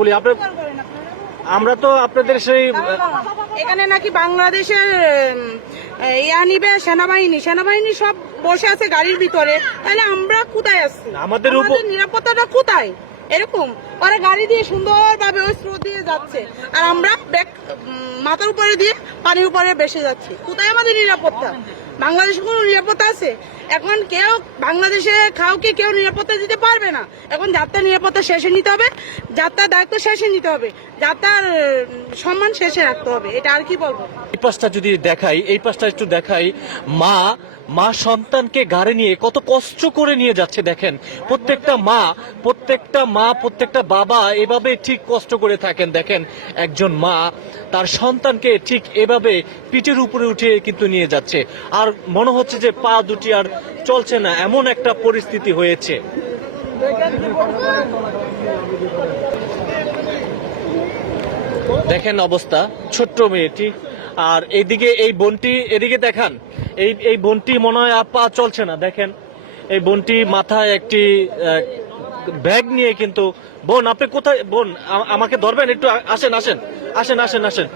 বলি, আমরা তো আপনাদের সেই এখানে নাকি বাংলাদেশের নিবে সেনাবাহিনী সব বসে আছে গাড়ির ভিতরে, তাহলে আমরা কোথায় আছি? আমাদের নিরাপত্তাটা কোথায়? এরকম ওরা গাড়ি দিয়ে সুন্দরভাবে ওই স্রোত দিয়ে যাচ্ছে, আর আমরা মাথার উপরে দিয়ে পানির উপরে ভেসে যাচ্ছি। কোথায় আমাদের নিরাপত্তা? বাংলাদেশে কোনো নিরাপত্তা আছে? এখন কেউ বাংলাদেশে কাউকে কেউ নিরাপত্তা দিতে পারবে না। এখন যাত্রার নিরাপত্তা শেষে নিতে হবে, যাত্রার দায়িত্ব শেষে নিতে হবে, যাত্রার সম্মান শেষে রাখতে হবে। এটা আর কি বলবো। এই পাশটা যদি দেখাই, এই পাশটা একটু দেখাই, মা সন্তানকে গাড়ি নিয়ে কত কষ্ট করে নিয়ে যাচ্ছে দেখেন। প্রত্যেকটা বাবা এভাবে ঠিক কষ্ট করে থাকেন। দেখেন একজন মা তার সন্তানকে ঠিক এভাবে পিঠের উপরে উঠে কিন্তু নিয়ে যাচ্ছে, আর মনে হচ্ছে যে পা দুটি আর চলছে না, এমন একটা পরিস্থিতি হয়েছে। দেখেন অবস্থা, ছোট্ট মেয়েটি, আর এইদিকে এই বোনটি, এদিকে দেখান, এই বোনটি মনে হয় পা চলছে না। দেখেন এই বোনটি মাথায় একটি ব্যাগ নিয়ে কিন্তু। বোন আপনি কোথায়? বোন আমাকে ধরবেন একটু, আসেন আসেন আসেন আসেন আসেন।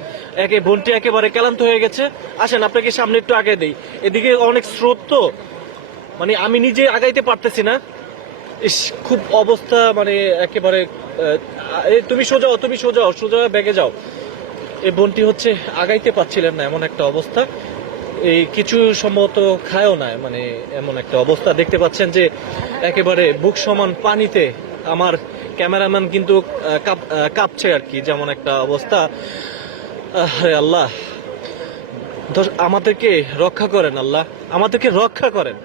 বোনটি একেবারে ক্লান্ত হয়ে গেছে, আসেন আপনাকে সামনে একটু আগে দেই। এদিকে অনেক স্রোত, তো মানে আমি নিজে আগাইতে পারতেছি না। ইস, খুব অবস্থা, মানে একেবারে। তুমি সোজা ব্যাগে যাও। এই বোনটি হচ্ছে আগাইতে পারছিলেন না, এমন একটা অবস্থা। এই কিছু সম্ভবত খায়ও না, মানে এমন একটা অবস্থা। দেখতে পাচ্ছেন যে একেবারে বুক সমান পানিতে আমার ক্যামেরাম্যান কিন্তু কাঁপছে আর কি, যেমন একটা অবস্থা। আল্লাহ আমাদেরকে রক্ষা করেন, আল্লাহ আমাদেরকে রক্ষা করেন।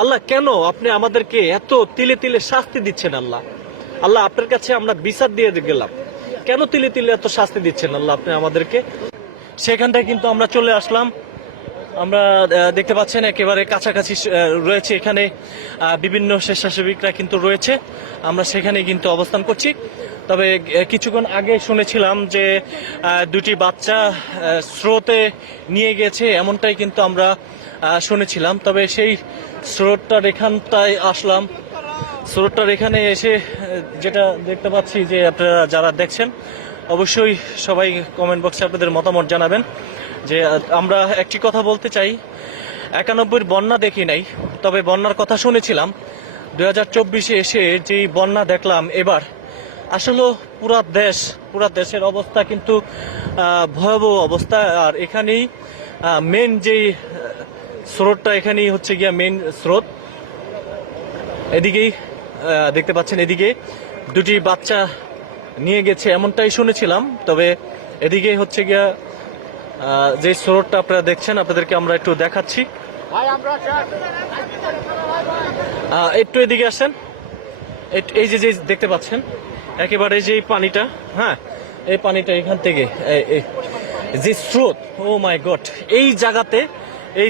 আল্লাহ কেন আপনি আমাদেরকে এত তিলে তিলে শাস্তি দিচ্ছেন? আল্লাহ আপনার কাছে আমরা বিচার দিয়ে গেলাম, কেন তিলে তিলে এত শাস্তি দিচ্ছেন আল্লাহ আপনি আমাদেরকে? সেখান থেকে কিন্তু আমরা চলে আসলাম। আমরা দেখতে পাচ্ছেন একেবারে কাছাকাছি রয়েছে, এখানে বিভিন্ন স্বেচ্ছাসেবিকরা কিন্তু রয়েছে, আমরা সেখানে কিন্তু অবস্থান করছি। তবে কিছুক্ষণ আগে শুনেছিলাম যে দুটি বাচ্চা স্রোতে নিয়ে গেছে, এমনটাই কিন্তু আমরা শুনেছিলাম। তবে সেই স্রোতটার এখানটায় আসলাম, স্রোতটার এখানে এসে যেটা দেখতে পাচ্ছি যে আপনারা যারা দেখছেন অবশ্যই সবাই কমেন্ট বক্সে আপনাদের মতামত জানাবেন। যে আমরা একটি কথা বলতে চাই, 91 বন্যা দেখি নাই, তবে বন্যার কথা শুনেছিলাম। 2024-এ এসে যেই বন্যা দেখলাম এবার, আসলে পুরা দেশের অবস্থা কিন্তু ভয়াবহ অবস্থা। আর এখানেই মেন যেই স্রোতটা, এখানেই হচ্ছে গিয়া মেন স্রোত। এদিকেই দেখতে পাচ্ছেন, এদিকে দুটি বাচ্চা নিয়ে গেছে এমনটাই শুনেছিলাম। তবে এদিকে হচ্ছে গিয়া যে স্রোতটা আপনারা দেখছেন, আপনাদেরকে আমরা একটু দেখাচ্ছি। একটু এদিকে আসেন, এই যে দেখতে পাচ্ছেন একেবারে যে পানিটা, হ্যাঁ এই পানিটা এখান থেকে যে স্রোত, ও মাই গড। এই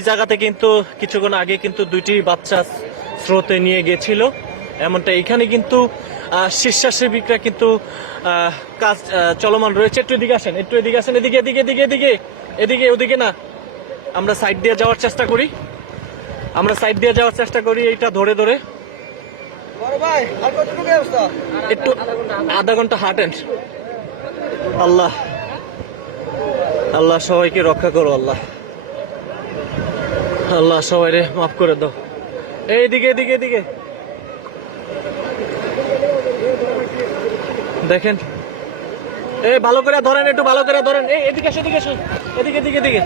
জায়গাতে কিন্তু কিছুক্ষণ আগে কিন্তু দুইটি বাচ্চা স্রোতে নিয়ে গেছিল এমনটা। এখানে কিন্তু স্বেচ্ছাসেবিকরা কিন্তু কাজ চলমান রয়েছে। একটু এদিকে আসেন, এদিকে ওদিকে না, আমরা সাইড দিয়ে যাওয়ার চেষ্টা করি, এইটা ধরে একটু আধা ঘন্টা হাঁটেন। আল্লাহ সবাইকে রক্ষা করো, আল্লাহ সবাইরে মাফ করে দাও। এইদিকে দেখেন, ভালো করে ধরেন, একটু ভালো করে ধরেন। এদিকে এদিকে